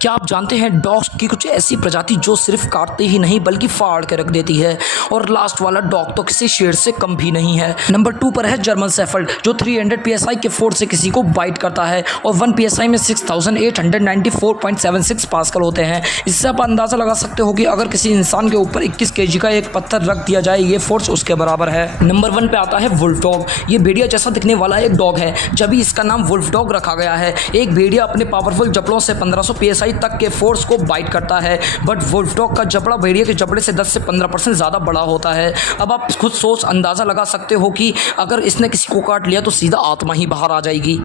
क्या आप जानते हैं डॉग्स की कुछ ऐसी प्रजाति जो सिर्फ काटते ही नहीं बल्कि फाड़ के रख देती है। और लास्ट वाला डॉग तो किसी शेर से कम भी नहीं है। नंबर 2 पर है जर्मन शेफर्ड, जो 300 psi के फोर्स से किसी को बाइट करता है और 1 psi में 6894.76 पास्कल होते हैं। इससे आप अंदाज़ा लगा सकते हो कि अगर किसी इंसान के ऊपर 21 kg का एक पत्थर रख दिया जाए, ये फोर्स उसके बराबर है। नंबर 1 पे आता है वुल्फ डॉग। ये भेड़िया जैसा दिखने वाला एक डॉग है, जब भी इसका नाम वुल्फ डॉग रखा गया है। एक भेड़िया अपने पावरफुल जबड़ों से 1500 psi तक के फोर्स को बाइट करता है, बट वुल्फ डॉग का जबड़ा भेड़िया के जबड़े से 10 से 15% ज़्यादा बड़ा होता है। अब आप खुद सोच अंदाज़ा लगा सकते हो कि अगर इसने किसी को काट लिया तो सीधा आत्मा ही बाहर आ जाएगी।